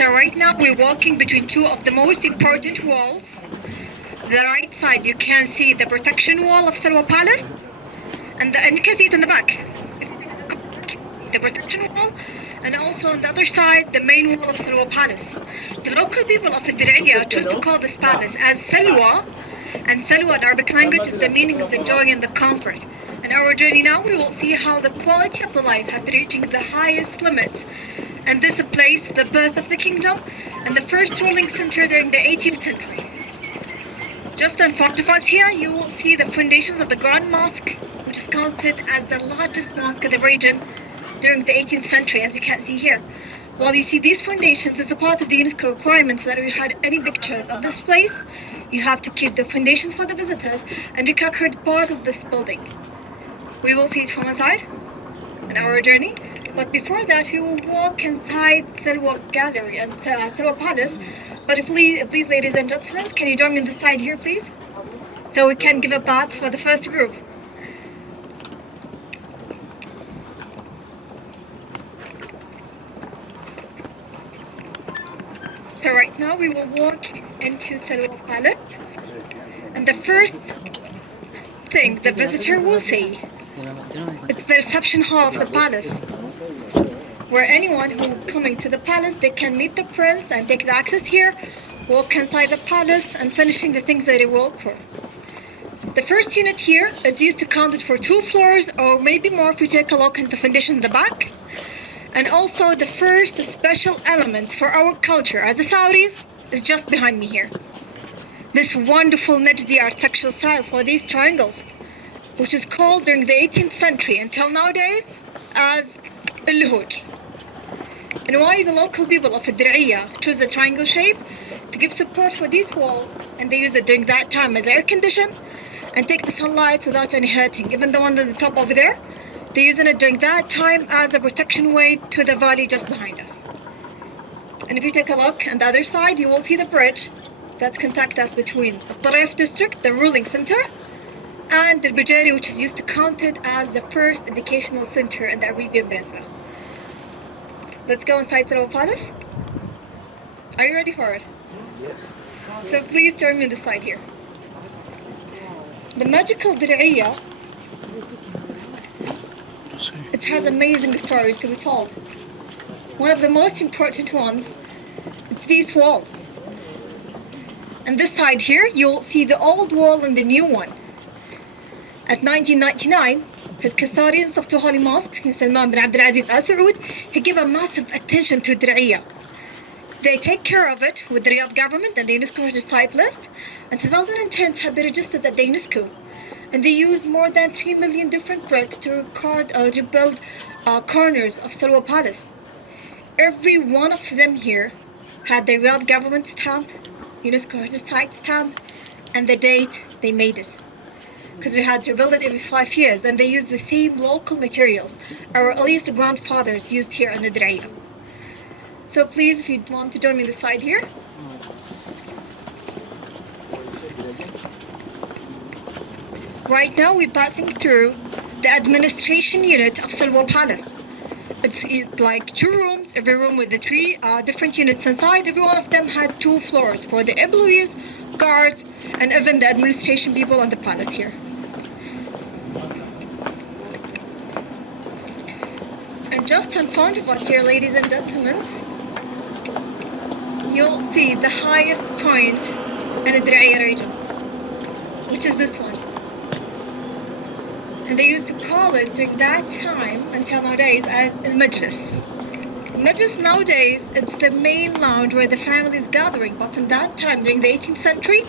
So right now we're walking between two of the most important walls. The right side you can see the protection wall of Salwa Palace, and you can see it in the back. The protection wall, and also on the other side the main wall of Salwa Palace. The local people of Diriyah choose to call this palace as Salwa, and Salwa in Arabic language is the meaning of the joy and the comfort. In our journey now we will see how the quality of the life has been reaching the highest limits, and this place, the birth of the kingdom and the first ruling center during the 18th century. Just in front of us here you will see the foundations of the Grand Mosque, which is counted as the largest mosque in the region during the 18th century, as you can see here. While you see these foundations, it's a part of the UNESCO requirements that if you had any pictures of this place, you have to keep the foundations for the visitors and record part of this building. We will see it from inside in our journey, but before that we will walk inside Salwa Gallery and Salwa Palace. But please, ladies and gentlemen, can you join me on the side here, please? So we can give a bath for the first group. So right now we will walk into Salwa Palace, and the first thing the visitor will see is the reception hall of the palace, where anyone who is coming to the palace, they can meet the prince and take the access here, walk inside the palace and finishing the things that they work for. The first unit here is used to count it for 2 floors or maybe more if you take a look at the foundation in the back. And also the first special elements for our culture as the Saudis is just behind me here. This wonderful Najdi architectural style for these triangles, which is called during the 18th century until nowadays as al-Hud. And why the local people of Diriyah choose the triangle shape? To give support for these walls, and they use it during that time as air condition and take the sunlight without any hurting. Even the one at the top over there, they're using it during that time as a protection way to the valley just behind us. And if you take a look on the other side, you will see the bridge that's connect us between the Tarif district, the ruling center, and the Bujari, which is used to count it as the first educational center in the Arabian Peninsula. Let's go inside Salwa Palace. Are you ready for it? So please join me on the side here. The magical Diriyah, it has amazing stories to be told. One of the most important ones is these walls. And this side here, you'll see the old wall and the new one. At 1999, his custodian of the Holy Mosque, King Salman bin Abdulaziz Al Saud, he gave a massive attention to Diriyah. They take care of it with the Riyadh government and the UNESCO Heritage Site list. In 2010, it had been registered at the UNESCO. And they used more than 3 million different bricks to rebuild corners of Salwa Palace. Every one of them here had the Riyadh government stamp, UNESCO Heritage Site stamp, and the date they made it. Because we had to rebuild it every 5 years, and they used the same local materials our earliest grandfathers used here in the Diriyah. So please, if you want to join me on the side here. Right now we're passing through the administration unit of Salwa Palace. It's like 2 rooms, every room with the 3 different units inside. Every one of them had 2 floors for the employees, guards, and even the administration people on the palace here. And just in front of us here, ladies and gentlemen, you'll see the highest point in the Diriyah region, which is this one. And they used to call it during that time until nowadays as Al-Majlis. Majlis nowadays, it's the main lounge where the family is gathering, but in that time, during the 18th century,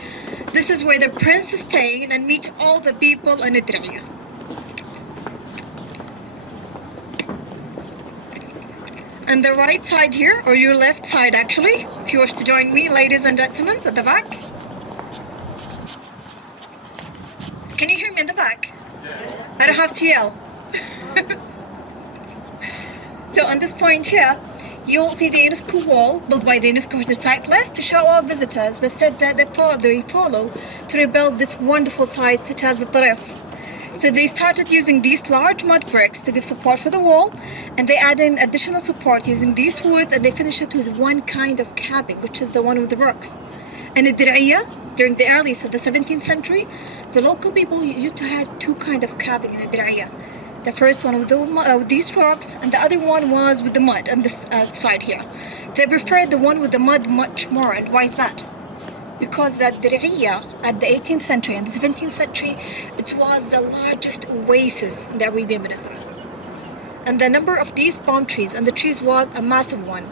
this is where the prince is staying and meet all the people in Diriyah. And the right side here, or your left side actually, if you wish to join me, ladies and gentlemen, at the back. Can you hear me in the back? I don't have to yell. So on this point here, you'll see the UNESCO wall built by the UNESCO Heritage Site list to show our visitors the step that they follow to rebuild this wonderful site such as the Tarif. So they started using these large mud bricks to give support for the wall, and they added in additional support using these woods, and they finished it with one kind of capping, which is the one with the rocks. And in Diriyah, during the early, so the 17th century, the local people used to have two kind of capping in Diriyah. The first one with these rocks, and the other one was with the mud on this side here. They preferred the one with the mud much more, and why is that? Because that Diriyah at the 18th century and the 17th century, it was the largest oasis in the Arabian Peninsula. And the number of these palm trees and the trees was a massive one.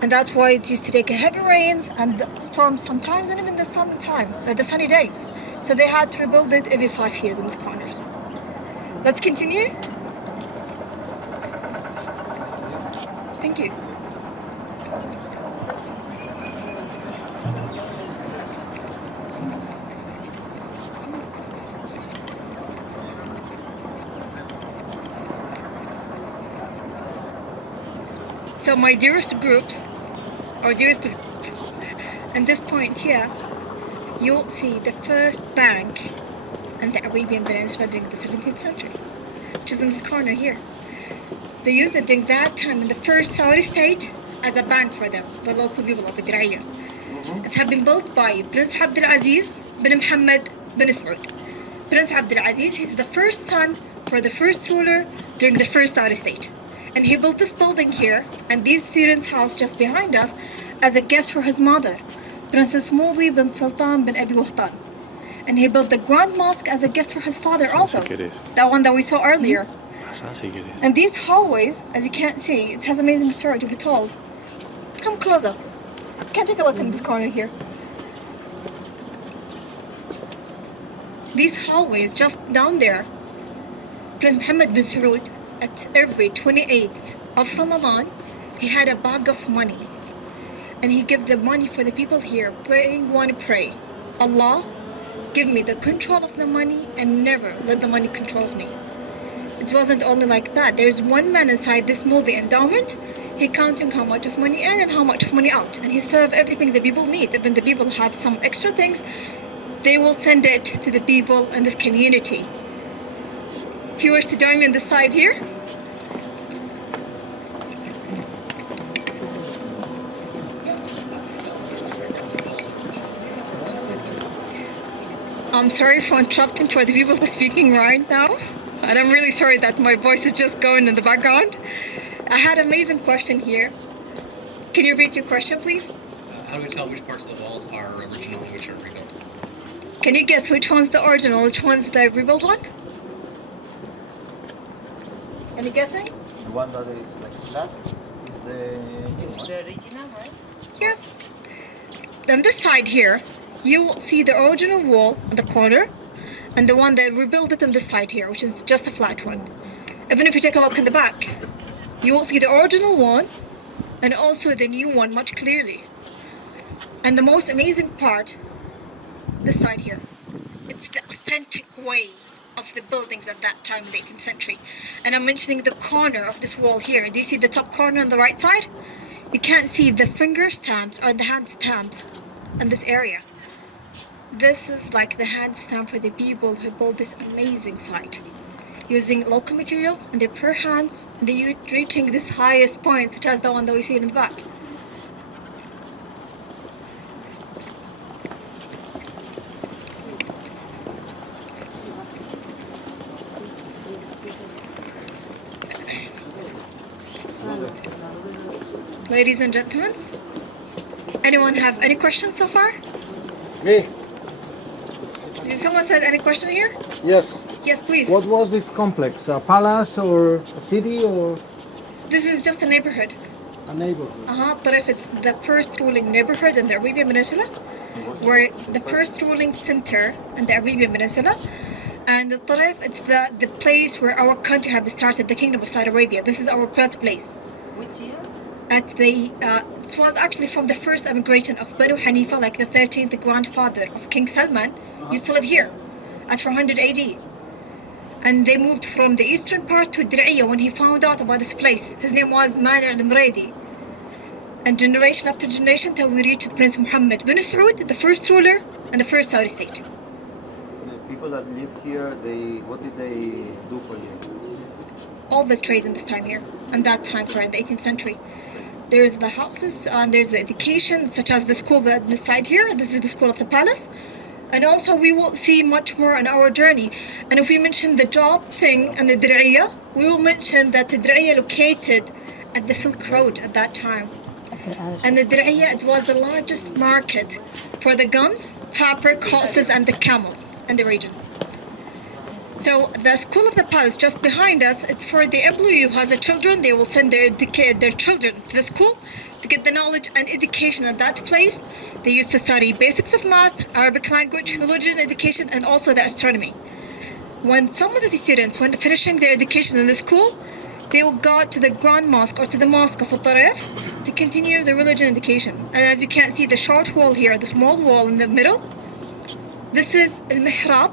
And that's why it used to take heavy rains and storms sometimes, and even the sunny days. So they had to rebuild it every 5 years in these corners. Let's continue. Thank you. So my dearest groups, or dearest group, at this point here, you'll see the first bank in the Arabian Peninsula during the 17th century, which is in this corner here. They used it during that time in the first Saudi state as a bank for them, the local people of Diriyah. It had been built by Prince Abdul Aziz bin Muhammad bin Saud. Prince Abdul Aziz, he's the first son for the first ruler during the first Saudi state. And he built this building here, and these students' house just behind us, as a gift for his mother, Princess Mawli bin Sultan bin Abi Wahtan. And he built the Grand Mosque as a gift for his father also, that one that we saw earlier. And these hallways, as you can't see, it has amazing story to be told. Come closer. You can take a look in this corner here. These hallways just down there, Prince Muhammad bin Saud, at every 28th of Ramadan, he had a bag of money, and he gave the money for the people here, praying one pray, Allah, give me the control of the money and never let the money controls me. It wasn't only like that. There's one man inside this multi endowment, he counting how much of money in and how much of money out, and he serve everything the people need. Even the people have some extra things, they will send it to the people in this community. If you wish to join me on this side here. I'm sorry for interrupting for the people who are speaking right now. And I'm really sorry that my voice is just going in the background. I had an amazing question here. Can you repeat your question, please? How do we tell which parts of the walls are original and which are rebuilt? Can you guess which one's the original, which one's the rebuilt one? Any guessing? The one that is like that is the original, right? Yes. On this side here, you will see the original wall on the corner, and the one that rebuilt it on this side here, which is just a flat one. Even if you take a look in the back, you will see the original one and also the new one much clearly. And the most amazing part, this side here, it's the authentic way of the buildings at that time in the 18th century. And I'm mentioning the corner of this wall here. Do you see the top corner on the right side? You can't see the finger stamps or the hand stamps in this area. This is like the hand stamp for the people who built this amazing site, using local materials and their pure hands, and they're reaching this highest point, such as the one that we see in the back. Ladies and gentlemen, anyone have any questions so far? Me? Did someone said any question here? Yes. Yes, please. What was this complex? A palace or a city or This is just a neighborhood. a neighborhood? Tarif, it's the first ruling neighborhood in the Arabian Peninsula. We're the first ruling center in the Arabian Peninsula. And the Tarif, it's the place where our country has started, the Kingdom of Saudi Arabia. This is our birthplace. Which year? It was actually from the first immigration of Banu Hanifa, like the 13th grandfather of King Salman, used to live here at 400 AD. And they moved from the eastern part to Diriyah when he found out about this place. His name was Mani al-Mradi. And generation after generation till we reached Prince Muhammad bin Saud, the first ruler and the first Saudi state. The people people that live here, what did they do for you? All the trade in this time here, and that time, sorry, in the 18th century. There's the houses, and there's the education, such as the school that this side here. This is the school of the palace. And also we will see much more on our journey. And if we mention the job thing and the Diriyah, we will mention that the Diriyah located at the Silk Road at that time. And the Diriyah, it was the largest market for the guns, fabric, horses, and the camels in the region. So the school of the palace just behind us, it's for the employee who has children. They will send their children to the school to get the knowledge and education at that place. They used to study basics of math, Arabic language, religion, education, and also the astronomy. When some of the students, when finishing their education in the school, they will go to the Grand Mosque or to the Mosque of Al-Tarif to continue the religion education. And as you can see, the short wall here, the small wall in the middle, this is Al-Mihrab,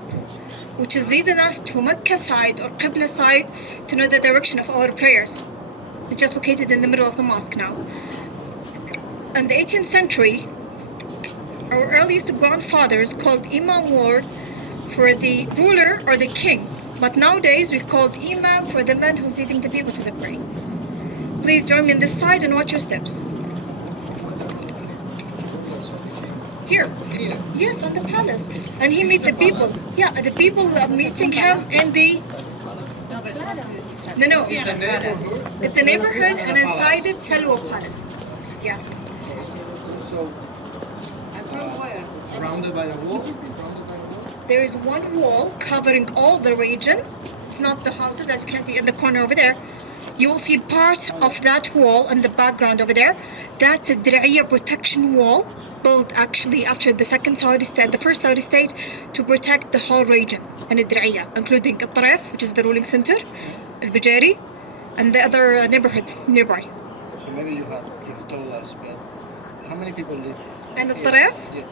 which is leading us to Mecca side or Qibla side to know the direction of our prayers. It's just located in the middle of the mosque now. In the 18th century, our earliest grandfathers called Imam ward for the ruler or the king. But nowadays we called Imam for the man who's leading the people to the prayer. Please join me on this side and watch your steps. Here. Yes, on the palace. And he meets the people. Yeah, the people are meeting him in the... No. It's a neighborhood and inside it, Salwa Palace. Yeah. So, surrounded by the wall? There is one wall covering all the region. It's not the houses, as you can see in the corner over there. You will see part of that wall in the background over there. That's a Diriyah protection wall, built actually after the first Saudi state, to protect the whole region and the Diriyah, including Al-Tarif, which is the ruling center, Al-Bujari, and the other neighborhoods nearby. So maybe you have told us, but how many people live? And Al-Tarif, Yeah.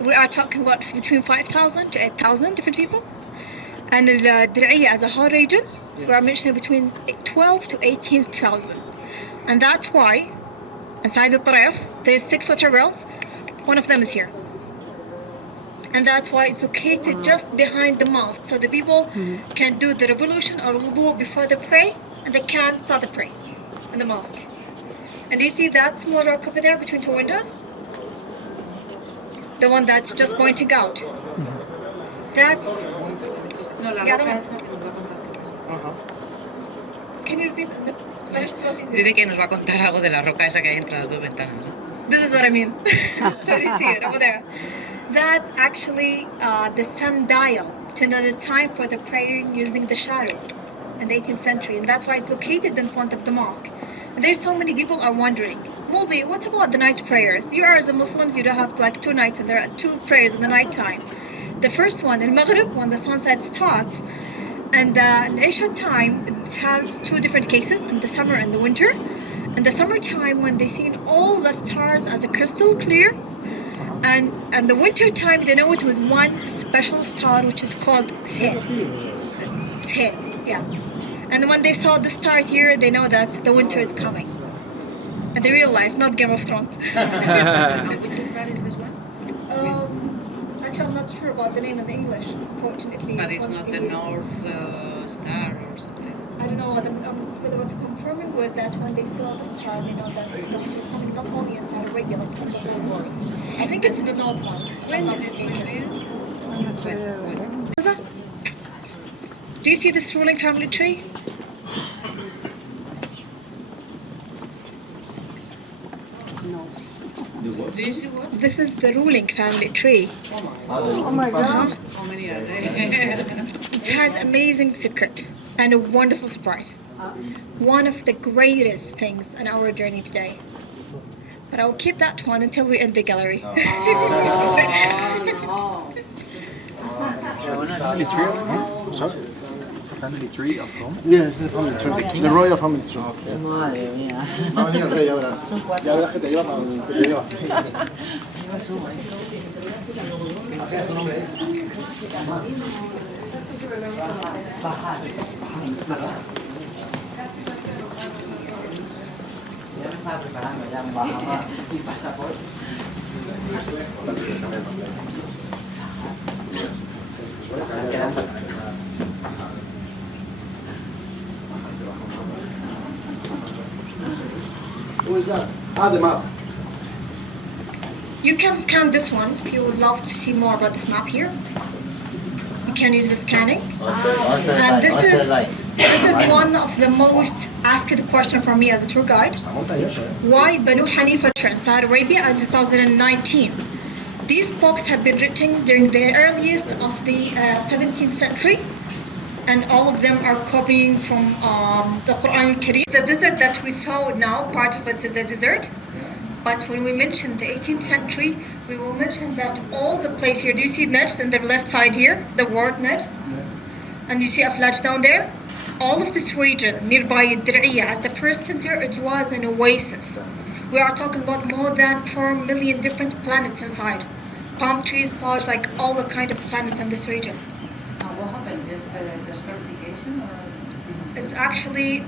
we are talking about between 5,000 to 8,000 different people. And the Diriyah as a whole region, we are mentioning between 12 to 18,000. And that's why inside the Tarif, there's 6 water wells. One of them is here. And that's why it's located just behind the mosque. So the people can do the revolution or wudu before they pray, and they can start the pray in the mosque. And do you see that small rock over there between 2 windows? The one that's just pointing out. That's... Yeah, the one. Can you repeat the Spanish? Dice que nos va a contar algo de la roca esa que hay entre las dos ventanas, ¿no? This is what I mean. So you see it over there. That's actually the sundial to know the time for the prayer using the shadow in the 18th century. And that's why it's located in front of the mosque. And there's so many people are wondering, Molly, what about the night prayers? You are as a Muslims, you don't have like 2 nights and there are 2 prayers in the night time. The first one, in Maghrib, when the sunset starts, and the Isha time, it has 2 different cases, in the summer and the winter. In the summertime, when they see all the stars as a crystal clear, and the winter time, they know it with one special star, which is called Seh. Seh, yeah. And when they saw the star here, they know that the winter is coming. In the real life, not Game of Thrones. Which star is this one? Actually, I'm not sure about the name in the English, unfortunately. But it's not the North Star or something. I don't know, what's confirming with that when they saw the star, they know that the winter is coming not only in Saudi Arabia, but from the whole world. I think it's the north one, if I'm not mistaken. Do you see this ruling family tree? Do you see what? This is the ruling family tree. Oh my God. How many are there? It has amazing secret and a wonderful surprise. One of the greatest things in our journey today. But I'll keep that one until we end the gallery. Family tree of whom? Sorry? Family tree of whom? Yes, the family tree. The royal family tree. Madre mía. Va a venir el rey, ya verás. Ya verás que te lleva para el que te lleva. Ya me estaba preparando, ya me bajaba mi pasaporte. Who is that? The map. You can scan this one if you would love to see more about this map here. You can use the scanning. And this is one of the most asked question for me as a tour guide. Why Banu Hanifa in Saudi Arabia in 2019? These books have been written during the earliest of the 17th century, and all of them are copying from the Quran al-Karim. The desert that we saw now, part of it is the desert. But when we mention the 18th century, we will mention that all the place here, do you see Najd on the left side here, the word Najd? And you see a flag down there? All of this region nearby Diriyah, as the first center, it was an oasis. We are talking about more than 4 million different planets inside. Palm trees, pods, like all the kind of planets in this region. What happened? Just the desertification? It's actually,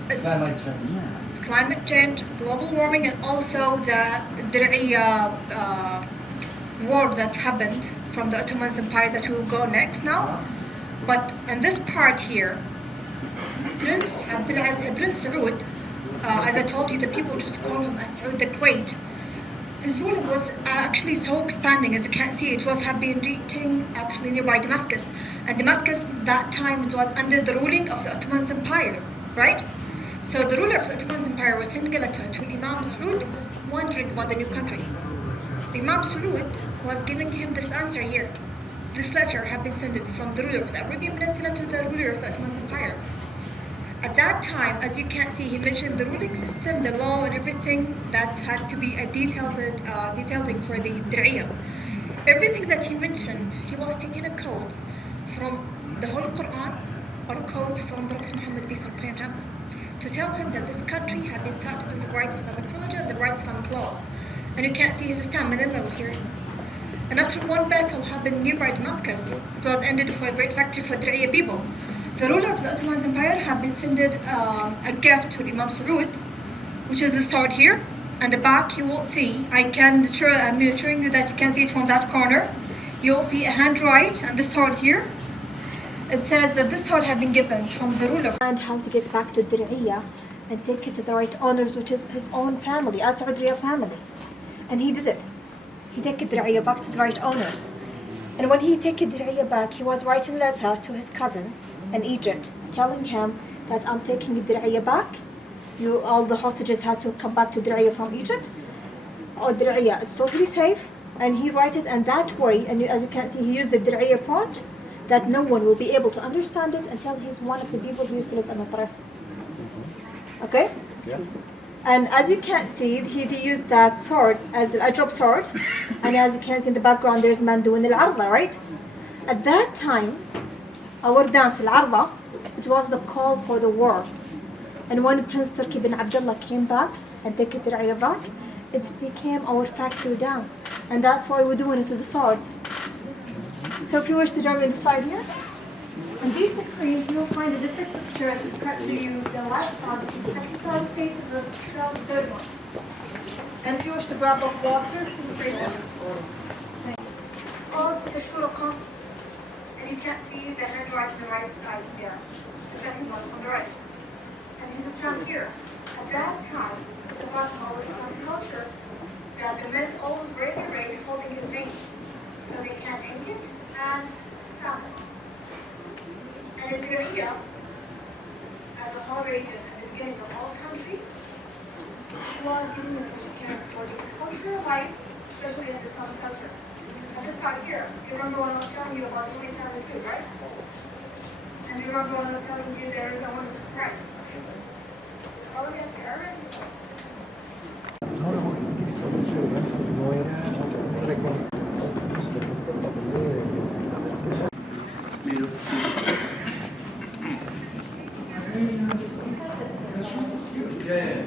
climate change, global warming, and also the Diriyah war that's happened from the Ottoman Empire that we will go next now. But in this part here, Prince Saud, as I told you, the people just call him as Saud the Great. His rule was actually so expanding, as you can see. It was have been reaching actually nearby Damascus, and Damascus that time it was under the ruling of the Ottoman Empire, right? So the ruler of the Ottoman Empire was sending a letter to Imam Saud, wondering about the new country. Imam Saud was giving him this answer here. This letter had been sent from the ruler of the Arabian Peninsula to the ruler of the Ottoman Empire. At that time, as you can see, he mentioned the ruling system, the law, and everything that had to be a detailing for the Diriyah. Everything that he mentioned, he was taking a quotes from the whole Quran or quotes from Prophet Muhammad to tell him that this country had been started with the right Islamic religion and the right Islamic law. And you can't see his stamina here. And after one battle happened nearby Damascus, it was ended for a great victory for Diriyah people. The ruler of the Ottoman Empire had been sent a gift to Imam Saud, which is the sword here. And the back you will see, I'm assuring you that you can see it from that corner. You will see a handwrite and the sword here. It says that this sword had been given from the ruler. And how to get back to Diriyah and take it to the right owners, which is his own family, Al Saudiyah family. And he did it. He took Diriyah back to the right owners. And when he took Diriyah back, he was writing a letter to his cousin in Egypt, telling him that I'm taking Diriyah back. All the hostages has to come back to Diriyah from Egypt. Or Diriyah, it's totally safe. And he wrote it in that way, and as you can see, he used the Diriyah font that no one will be able to understand it until he's one of the people who used to live in the Tarif. Okay? Yeah. And as you can see, he used that sword as a drop sword. And as you can see in the background, there's a man doing al-arda, right? At that time, our dance, al-arda, it was the call for the war. And when Prince Turki bin Abdullah came back and took Diriyah back, it became our factory dance. And that's why we're doing it with the swords. So if you wish to join me on the side here, on these screens you will find a different picture that describes to you the lifestyle, the second child safe, the third one. And if you wish to grab up water, feel free to. Or the shura concept. And you can't see the handwriting on the right side here. The second one on the right. And he's stand here. At that time, it's about our Islamic culture that the men always wear the ring holding his name. So they can ink it and stamp it. And in Diriyah, as a whole region at the beginning of our country, it was giving us special care for the cultural life, especially in the Islamic culture. At this side here, you remember when I was telling you about the family too, right? And you remember when I was telling you there is a one surprise. All of you ask Arabic? Yeah.